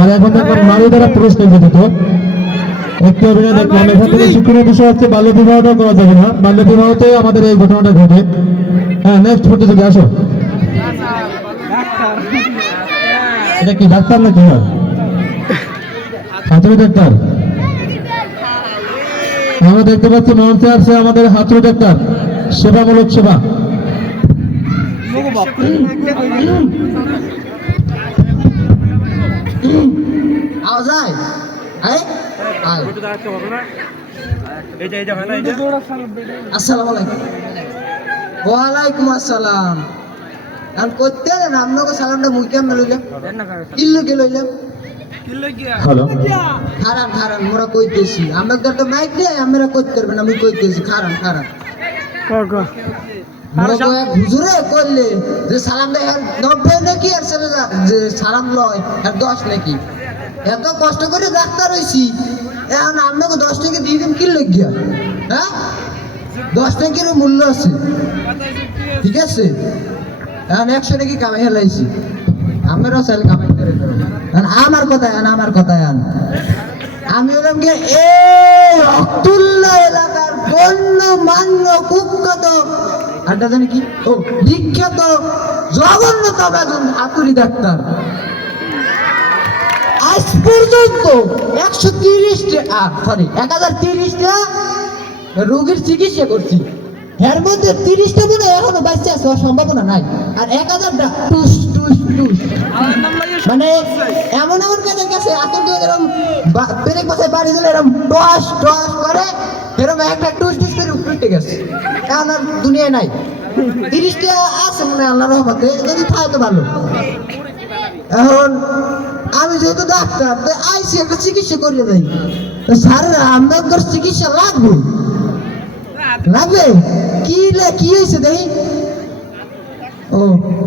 আর এখন নারী দ্বারা হচ্ছে বাল্য না। বাল্য আমাদের এই ঘটনাটা ঘটে। হ্যাঁ নেক্সট আসো। এটা কি ডাক্তার নাকি? হয়। হাতুড়ি ডাক্তার। আমরা দেখতে পাচ্ছি আমাদের ডাক্তার। সেবামূলক সেবা। আসসালামু আলাইকুম। ওয়ালাইকুম আসসালাম। আমি করতে না আপনাকে সালামটা মুই কেমন লইলাম? কিল্লু কে লইলাম? হ্যালো। খারান খারান মোরা কইতেছি। আমরা তো মাইক নেই আমরা কইতে পারবেন আমি কইতেছি খারান খারান। মোরা কয় এক হুজুরে করলে যে সালাম দেয় আর নব্বই নাকি আর যা- লয় দশ নাকি? এত কষ্ট করে ডাক্তার হইছি। এখন আপনাকে দশ টাকা দিয়ে দিন, কি হ্যাঁ? দশ মূল্য আছে। ঠিক আছে? এখন একশো কামাই হেলাইছি আমারও কামাই আমার কথা আন আমার কথা আন আমি হলাম গিয়ে এই অতুল্য এলাকার গণ্য মান্য কুখ্যাত আড্ডা জানি কি? ও বিখ্যাত জঘন্যতম একজন হাতুড়ি ডাক্তার। আজ পর্যন্ত একশো তিরিশটা সরি এক হাজার তিরিশটা রোগীর চিকিৎসা করছি। এর মধ্যে তিরিশটা মনে হয় এখনও বাচ্চা আছে, হওয়ার সম্ভাবনা নাই। আর এক হাজারটা টুস টুস টুস। মানে এমন এমন কাজের কাছে আতঙ্ক এরকম বা- পেরেক বসে বাড়ি দিলে এরকম টস টস করে এরকম একটা টুস টুস করে উল্টে গেছে। এখন আর দুনিয়ায় নাই। তিরিশটা আছে মনে আল্লাহ রহমতে, যদি ভালো। এখন আমি যেহেতু ডাক্তার, তো আইসি একটা চিকিৎসা করিয়ে দেয় তো আপনার চিকিৎসা লাগবে। লাগবে? কি কি হয়েছে দেখি ও,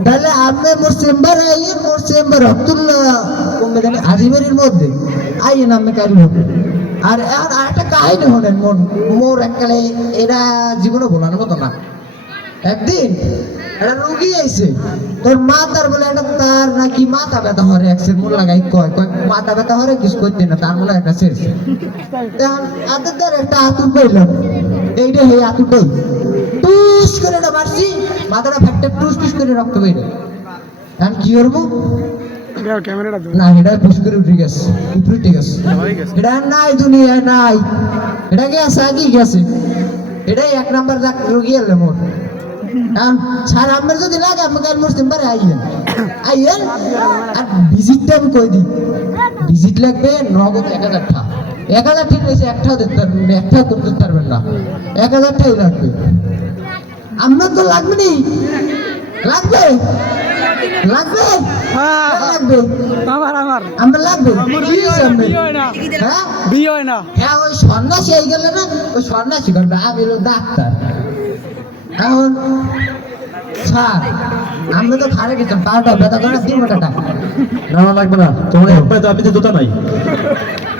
তাহলে আপনি মোর চেম্বার আইয়ে, মোর চেম্বার আব্দুল্লাহ কমবে জানি মধ্যে। আইয়েন আপনি কারিব আর এখন আরেকটা কাহিনী শোনেন, মোর মোর এককালে এরা জীবনে বলানোর মতো না। একদিন একটা রুগী আইছে। তোর মা তার বলে একটা তার নাকি মাথা ব্যথা হরে একসের মূল লাগাই কয় কয় মাথা ব্যথা হরে কিছু করতে না তার মূলে একটা শেষ। তখন হাতের দ্বারা একটা আতুর পাইলাম এইটা হে আতুরটাই টুস করে এটা মারছি মাথাটা ফ্যাক্টর টুস টুস করে রক্ত বেরো এখন কি করব? না এটা টুস করে উঠে গেছে উপরে উঠে গেছে। এটা নাই দুনিয়ায় নাই। এটা গেছে আগে গেছে। এটাই এক নাম্বার রুগী এলে মোর। স্যার আমার যদি লাগে আমাকে মোর চেম্বারে আইয়েন। আইয়েন আর ভিজিটটা আমি কই দিই? ভিজিট লাগবে নগদ এক হাজার টাকা। এক হাজার ঠিক রয়েছে একটাও দেখতে পারবেন একটাও করতে পারবেন না। এক হাজার টাকাই লাগবে। আপনার তো লাগবে নি? লাগবে? লাগবে? হ্যাঁ লাগবে? আমার আমার। আমরা লাগবে? হয় হ্যাঁ বিয়ে হয় না। হ্যাঁ ওই সন্ন্যাসী এই গেলে না ওই সন্ন্যাসী করবে আমি হলো ডাক্তার। এখন স্যার আমরা তো খারে গেছিলাম পাউটা ব্যথা করে দিব টাকা না না লাগবে না। তোমার এক পায়ে তো আপনি দুটো নাই।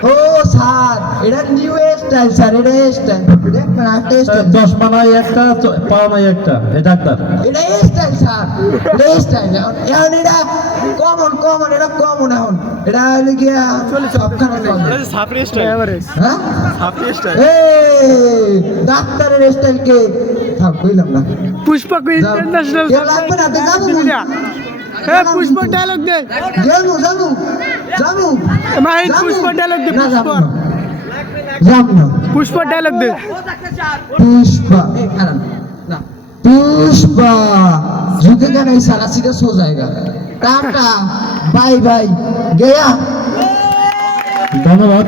ও স্যার এটা নিউ স্টাইল স্যার এটা স্টাইল দেখবেন একটা স্টাইল দশ মানায় একটা পাওয়া নাই একটা এই ডাক্তার এটা স্টাইল স্যার এটা স্টাইল এখন এটা কমন কমন এটা কমন এখন। এটা হলো গিয়া সবখানে চলে সাপড়ি স্টাইল এভারেজ হ্যাঁ? সাপড়ি স্টাইল এই ডাক্তারের স্টাইল কে? থাক কইলাম না পুষ্পক ইন্টারন্যাশনাল কেউ লাগবে না, তো যাব মুই। হ্যাঁ পুষ্পক ডায়লগ দে। যাব যাব যাব। মাহিন যাব। পুষ্পক ডায়লগ দে না যাব পুষ্পক না। যাব না। পুষ্পক ডায়লগ দে। পুষ্পা। এই খারাপ। না। পুষ্পা। ঝুঁকে কেন এই সারা সিধা সো জায়গা। টাটা। Bye bye. গয়া। ধন্যবাদ।